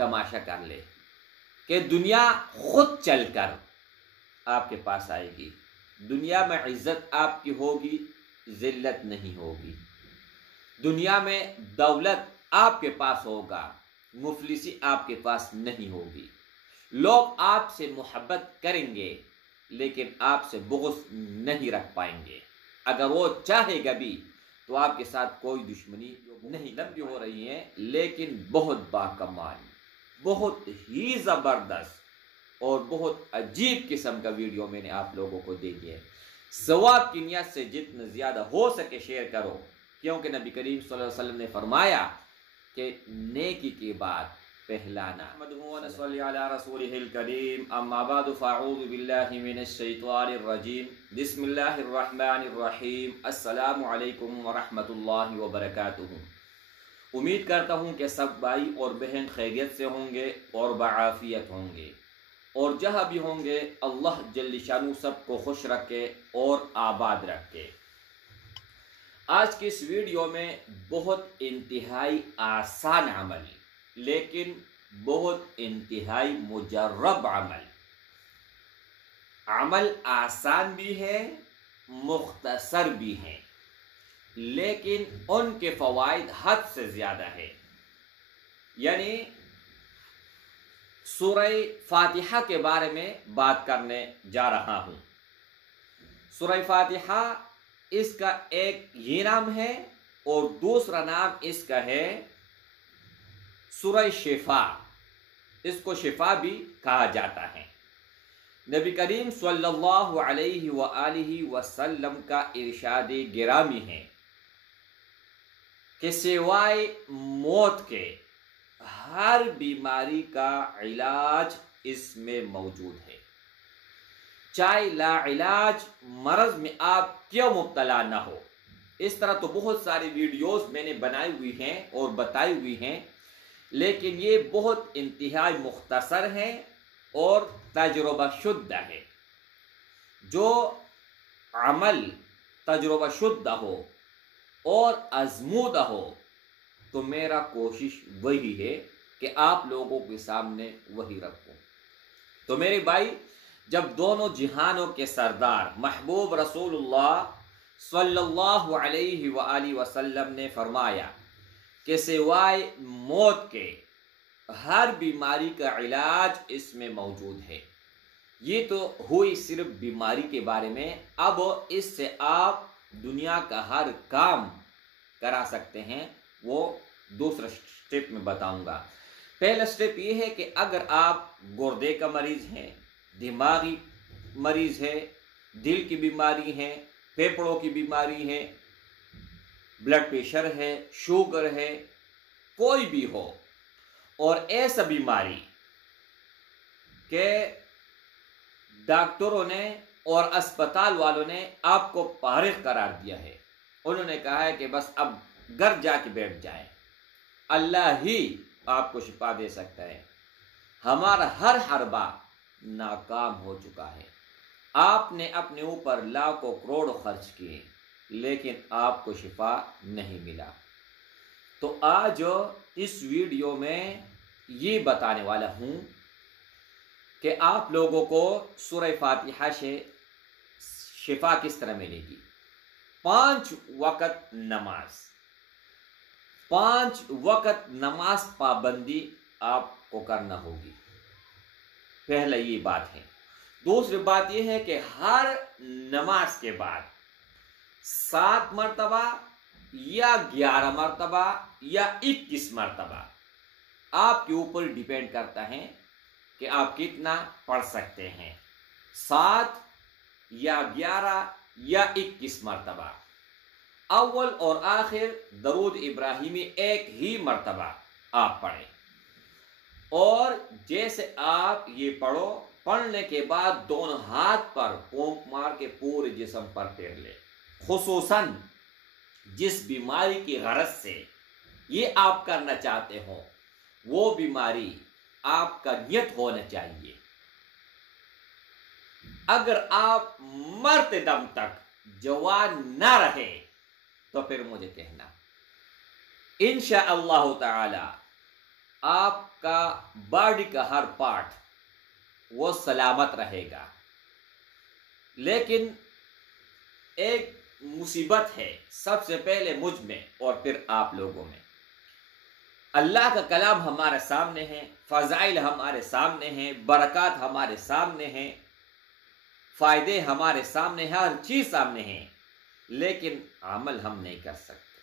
तमाशा कर ले कि दुनिया खुद चलकर आपके पास आएगी। दुनिया में इज्जत आपकी होगी, जिल्लत नहीं होगी। दुनिया में दौलत आपके पास होगा, मुफलिसी आपके पास नहीं होगी। लोग आपसे मोहब्बत करेंगे लेकिन आपसे बुग़्ज़ नहीं रख पाएंगे। अगर वो चाहेगा भी तो आपके साथ कोई दुश्मनी नहीं। लंबी हो रही है लेकिन बहुत बाकमाल, बहुत ही ज़बरदस्त और बहुत अजीब किस्म का वीडियो मैंने आप लोगों को दे दिया है। सवाब की नियत से जितना ज़्यादा हो सके शेयर करो, क्योंकि नबी करीम सल्लल्लाहु अलैहि वसल्लम ने फरमाया कि नेकी के बाद पहलाना। अम्मा बाद फ़अऊज़ु बिल्लाहि मिनश शैतानिर रजीम, बिस्मिल्लाहिर रहमानिर रहीम, अस्सलामु अलैकुम व रहमतुल्लाहि व बरकातुहू। उम्मीद करता हूँ कि सब भाई और बहन खैरियत से होंगे और बआफियत होंगे, और जहाँ भी होंगे अल्लाह जल्ल शानु सबको खुश रखे और आबाद रखे। आज की इस वीडियो में बहुत इंतहाई आसान अमल लेकिन बहुत इंतहाई मुजर्रब अमल आसान भी है, मुख्तसर भी है, लेकिन उनके फ़वाइद हद से ज़्यादा है। यानी सूरह फातिहा के बारे में बात करने जा रहा हूँ। सूरह फातिहा इसका एक ये नाम है और दूसरा नाम इसका है सूरह शिफा। इसको शिफा भी कहा जाता है। नबी करीम सल्लल्लाहु अलैहि व आलिहि वसल्लम का इरशाद गिरामी है कि सिवाय मौत के हर बीमारी का इलाज इसमें मौजूद है। चाहे लाइलाज मरज में आप क्यों मुब्तला ना हो। इस तरह तो बहुत सारी वीडियोस मैंने बनाई हुई हैं और बताई हुई हैं, लेकिन ये बहुत इंतहाई मुख्तसर है और तजुर्बा शुद्ध है। जो अमल तजुर्बा शुद्ध हो और आजमूदा हो तो मेरा कोशिश वही है कि आप लोगों के सामने वही रखूं। तो मेरे भाई, जब दोनों जिहानों के सरदार महबूब रसूलुल्लाह सल्लल्लाहु अलैहि व आलिहि वसल्लम ने फरमाया कि सिवाय मौत के हर बीमारी का इलाज इसमें मौजूद है। ये तो हुई सिर्फ बीमारी के बारे में। अब इससे आप दुनिया का हर काम करा सकते हैं, वो दूसरा स्टेप में बताऊंगा। पहला स्टेप ये है कि अगर आप गुर्दे का मरीज हैं, दिमागी मरीज है, दिल की बीमारी है, फेफड़ों की बीमारी है, ब्लड प्रेशर है, शुगर है, कोई भी हो, और ऐसा बीमारी के डॉक्टरों ने और अस्पताल वालों ने आपको फारिग करार दिया है, उन्होंने कहा है कि बस अब घर जाके बैठ जाए, अल्लाह ही आपको शिफा दे सकता है। हमारा हर हरबा नाकाम हो चुका है। आपने अपने ऊपर लाखों करोड़ों खर्च किए लेकिन आपको शिफा नहीं मिला। तो आज इस वीडियो में ये बताने वाला हूँ कि आप लोगों को सूरह फातिहा से शिफा किस तरह मिलेगी। 5 वक़्त नमाज, 5 वक़्त नमाज पाबंदी आपको करना होगी। पहला ये बात है। दूसरी बात यह है कि हर नमाज के बाद 7 मरतबा या 11 मरतबा या 21 मरतबा, आपके ऊपर डिपेंड करता है कि आप कितना पढ़ सकते हैं। 7 या 11 या 21 मरतबा। अव्वल और आखिर दरूद इब्राहिमी एक ही मरतबा आप पढ़ें। और जैसे आप ये पढ़ो, पढ़ने के बाद दोनों हाथ पर फूंक मार के पूरे जिस्म पर फेर ले। खुसूसन जिस बीमारी की गरज से ये आप करना चाहते हो वो बीमारी आपका नियत होना चाहिए। अगर आप मरते दम तक जवान ना रहे तो फिर मुझे कहना, इंशाअल्लाह ताला आप کا باڈی کا ہر پارٹ وہ سلامت رہے گا. لیکن ایک مصیبت ہے سب سے پہلے مجھ میں اور پھر آپ لوگوں میں. اللہ کا کلام ہمارے سامنے ہے، فضائل ہمارے سامنے ہیں، برکات ہمارے سامنے ہیں، فائدے ہمارے سامنے ہیں، ہر چیز سامنے ہیں، لیکن عمل ہم نہیں کر سکتے.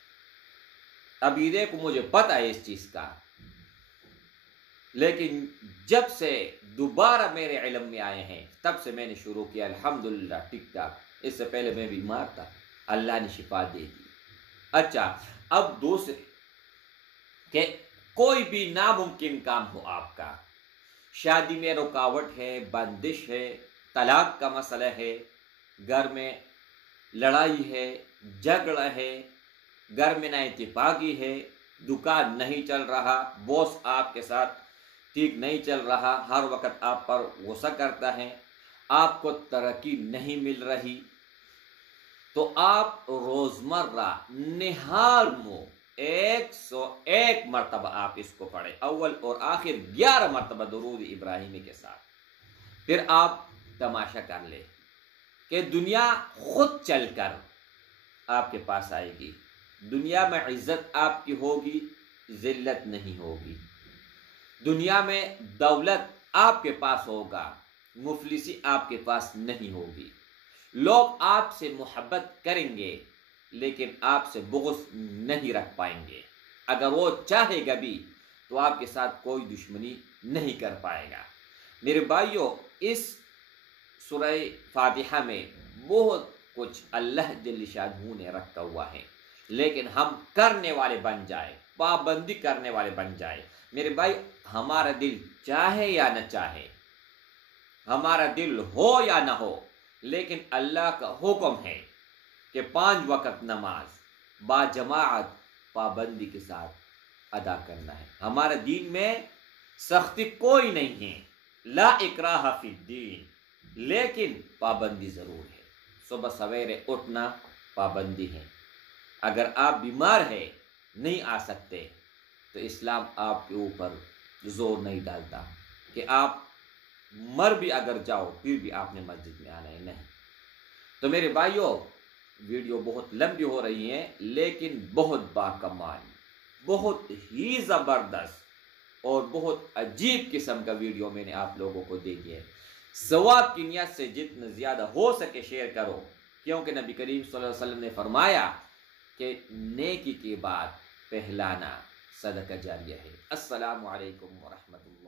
ابھی دیکھو مجھے پتہ ہے اس چیز کا، لیکن جب سے دوبارہ میرے علم میں آئے ہیں تب سے میں نے شروع کیا الحمدللہ ٹک ٹاک. اس سے پہلے میں بیمار تھا، اللہ نے شفا دے دی. اچھا، اب دوسرے کہ کوئی بھی ناممکن کام ہو آپ کا، شادی میں رکاوٹ ہے، بندش ہے، طلاق کا مسئلہ ہے، گھر میں لڑائی ہے، جھگڑا ہے، گھر میں نااتفاقی ہے، دکان نہیں چل رہا، باس آپ کے ساتھ ٹھیک نہیں چل رہا، ہر وقت آپ پر غصہ کرتا ہے، آپ کو ترقی نہیں مل رہی، تو آپ روزمرہ نہال منہ 101 مرتبہ آپ اس کو پڑھیں، اول اور آخر 11 مرتبہ درود ابراہیمی کے ساتھ. پھر آپ تماشا کر لیں کہ دنیا خود چل کر آپ کے پاس آئے گی. دنیا میں عزت آپ کی ہوگی، ذلت نہیں ہوگی. دنیا میں دولت آپ کے پاس ہوگا، مفلسی آپ کے پاس نہیں ہوگی. لوگ آپ سے محبت کریں گے لیکن آپ سے بغض نہیں رکھ پائیں گے. اگر وہ چاہے گا بھی تو آپ کے ساتھ کوئی دشمنی نہیں کر پائے گا. میرے بھائیوں، اس سورہ فاتحہ میں بہت کچھ اللہ جل شانہ نے رکھا ہوا ہے، لیکن ہم کرنے والے بن جائے، پابندی کرنے والے بن جائے. میرے بھائی، ہمارا دل چاہے یا نہ چاہے، ہمارا دل ہو یا نہ ہو، لیکن اللہ کا حکم ہے کہ 5 وقت نماز با جماعت پابندی کے ساتھ ادا کرنا ہے. ہمارے دین میں سختی کوئی نہیں ہے، لا اکراہ فی الدین، لیکن پابندی ضرور ہے. صبح سویرے اٹھنا پابندی ہے. اگر آپ بیمار ہیں، نہیں آ سکتے، تو اسلام آپ کے اوپر زور نہیں ڈالتا کہ آپ مر بھی اگر جاؤ پھر بھی آپ نے مسجد میں آنا ہے، نہیں. تو میرے بھائیوں، ویڈیو بہت لمبی ہو رہی ہیں لیکن بہت باکمال، بہت ہی زبردست اور بہت عجیب قسم کا ویڈیو میں نے آپ لوگوں کو دے دیا ہے. ثواب کی نیت سے جتنا زیادہ ہو سکے شیئر کرو، کیونکہ نبی کریم صلی اللہ علیہ وسلم نے فرمایا کہ نیکی کے بعد پہلانا صدقہ جاریہ ہے. السلام علیکم ورحمۃ اللہ.